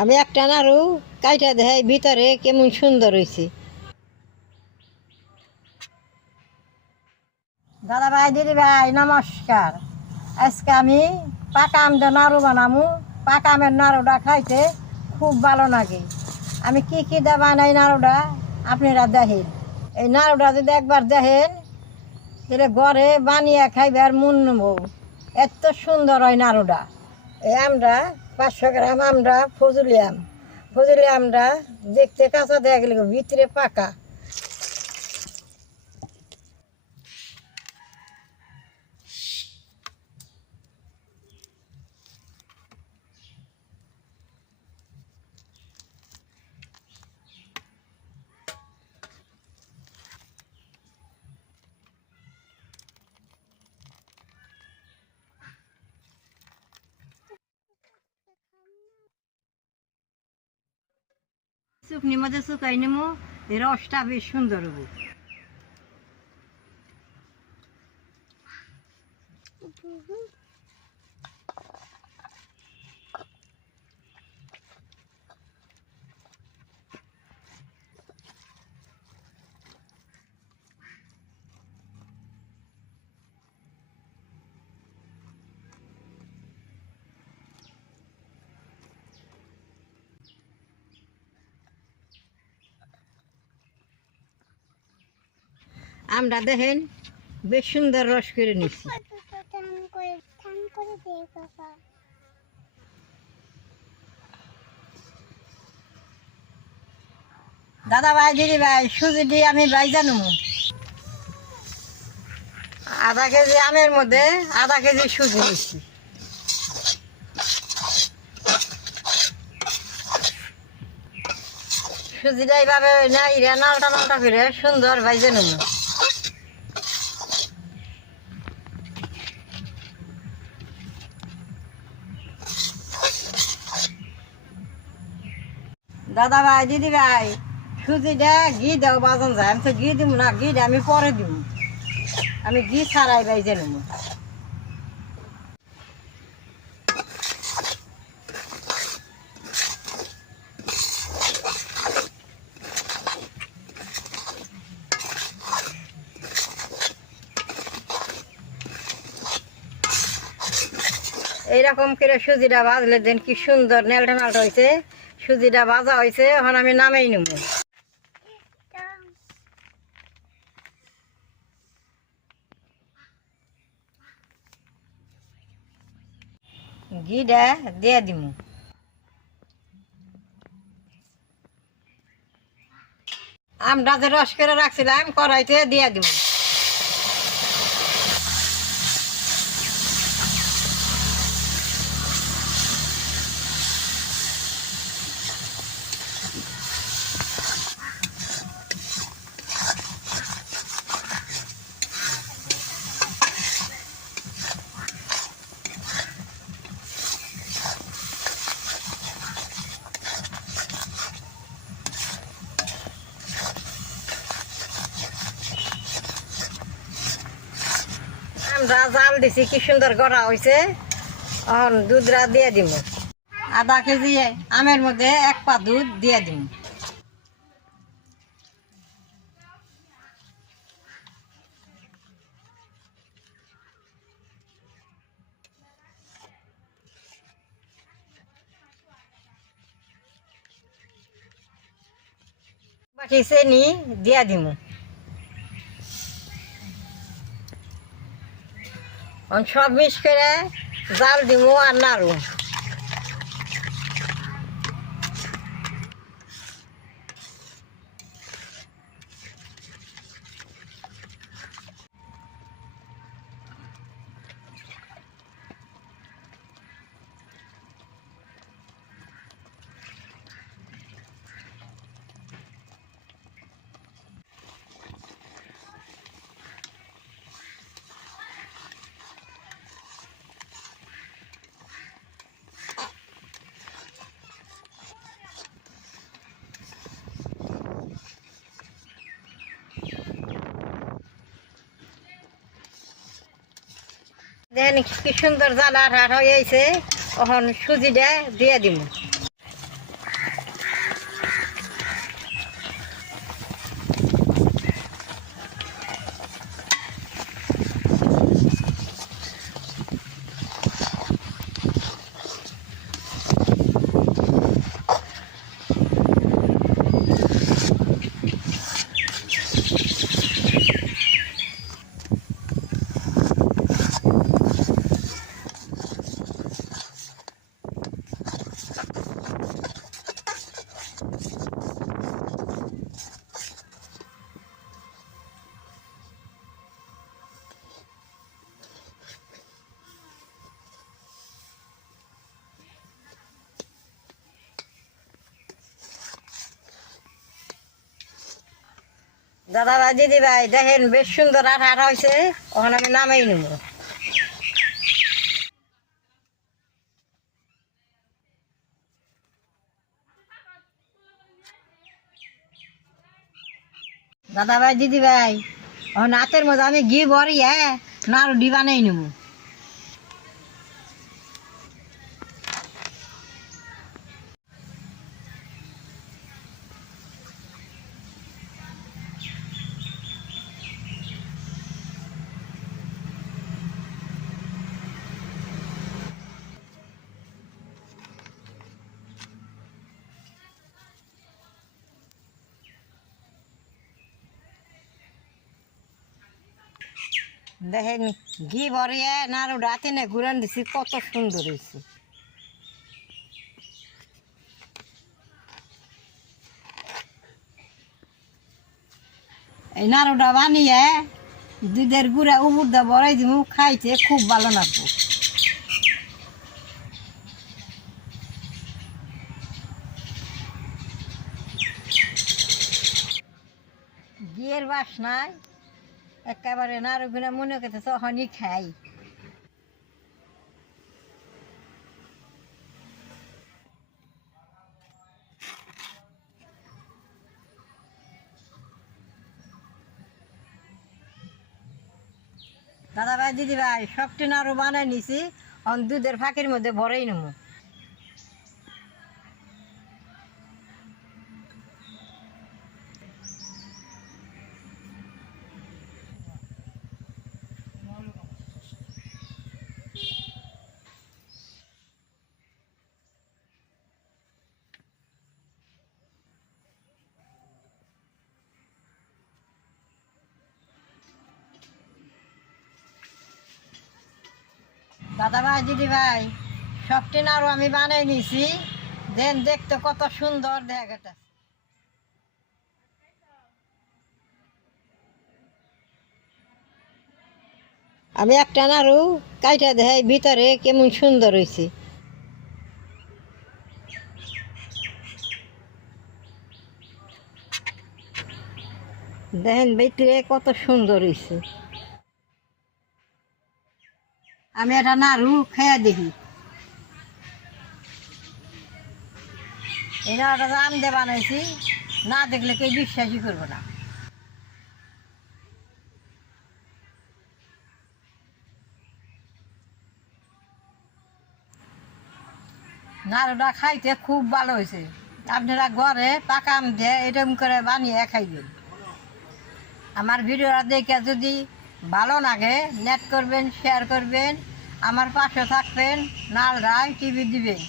আমি একটা নাড়ু কাইটা দেখাই ভিতরে কেমন সুন্দর হয়েছে। দাদা ভাই দিদি ভাই নমস্কার। আজকে আমি পাকা আম দিয়ে নাড়ু বানামু। পাকা আমের নাড়ুটা খাইতে খুব ভালো লাগে। আমি কি কি দিয়ে বানাই নাড়ুটা আপনারা দেখেন। এই নাড়ুটা যদি একবার দেখেন তাহলে ঘরে বানিয়ে খাইবার মন নেব, এত সুন্দর হয় নাড়ুটা। এই আমরা 500 গ্রাম আমরা ফজলি আমটা দেখতে কাঁচা দেখা গেলে ভিতরে পাকা। শুকনি মধ্যে শুকাই নেবো, এই রসটা বেশ সুন্দর হবে। আমরা দেখেন বেশ সুন্দর রস করে নিচ্ছি। দাদা ভাই দিদি ভাই সুজি দিয়ে আমি ভাইজা নেব। আধা কেজি আমের মধ্যে আধা কেজি সুজি নিচ্ছি। সুজিটা এইভাবে নালটা করে সুন্দর ভাইজা নেব। দাদা ভাই দিদি ভাই সুজিটা ঘি দাও বাজন যায়। আমি তো ঘি দিব না, ঘিটা আমি পরে দিব। আমি ঘি ছাড়াই ভাইজা নেব। এইরকম করে সুজিটা ভাজলে দেন কি সুন্দর নেলটা হয়েছে। সুজিটা ভাজা হয়েছে, এখন আমি নামেই নেব। ঘিটা দিয়ে দিব। আমটা যে রস করে রাখছিলাম কড়াইতে দিয়ে দিব। আমরা জাল দিছি কি সুন্দর গড়া হয়েছে। এখন দুধরা দিয়ে দিব। আধা কেজি আমের মধ্যে 1 পা দুধ দিয়ে দিব। বাকি চিনি দিয়ে দিব। সব মিক্স করে জাল দিব আর নাড়ু। দেখেন কি সুন্দর জ্বালা হয়েছে। এখন সুজিটা দিয়ে দিব। দাদা ভাই দিদি ভাই দেখেন বেশ সুন্দর আঠা আঠা হয়েছে, ওখানে আমি নামাই নেব। দাদা ভাই দিদি ভাই ওখানে হাতের মধ্যে আমি ঘি ভরিয়ে নাড়ু ডি বানাই নেব। দেখেন ঘি ভরিয়ে নাড়ু রাতে না ঘুরান দিছি, কত সুন্দর হয়েছে। এই নাড়ুটা বানিয়ে দুধের গুঁড়া উপর দা বড়াই দিব, খাইতে খুব ভালো লাগবে। ঘিয়ের বাসনায় একেবারে নাড়ু গুনা মনে করতে তখনই খাই। দাদা ভাই দিদি ভাই সবটি নাড়ু বানাই নিছি, দুধের ফাঁকির মধ্যে ভরেই নেব। দাদা ভাই দিদি ভাই সবটি নাড়ু আমি বানাই নিছি, দেন দেখতে কত সুন্দর দেখা গেছে। আমি একটা নাড়ু কাইটা দেখাই ভিতরে কেমন সুন্দর হয়েছে। দেখেন ভিতরে কত সুন্দর হয়েছে। আমি একটা নাড়ু খেয়ে দেখি। এই নাড়ুটা আম দিয়ে বানাইছি, না দেখলে কেউ বিশ্বাসই করবো না। নাড়ুটা খাইতে খুব ভালো হয়েছে। আপনারা ঘরে পাকা আম দিয়ে এরকম করে বানিয়ে খাইবেন। আমার ভিডিওটা দেখে যদি ভালো লাগে নেট করবেন, শেয়ার করবেন, আমার পাশে থাকবেন, নাল রায় টিভি দিবেন।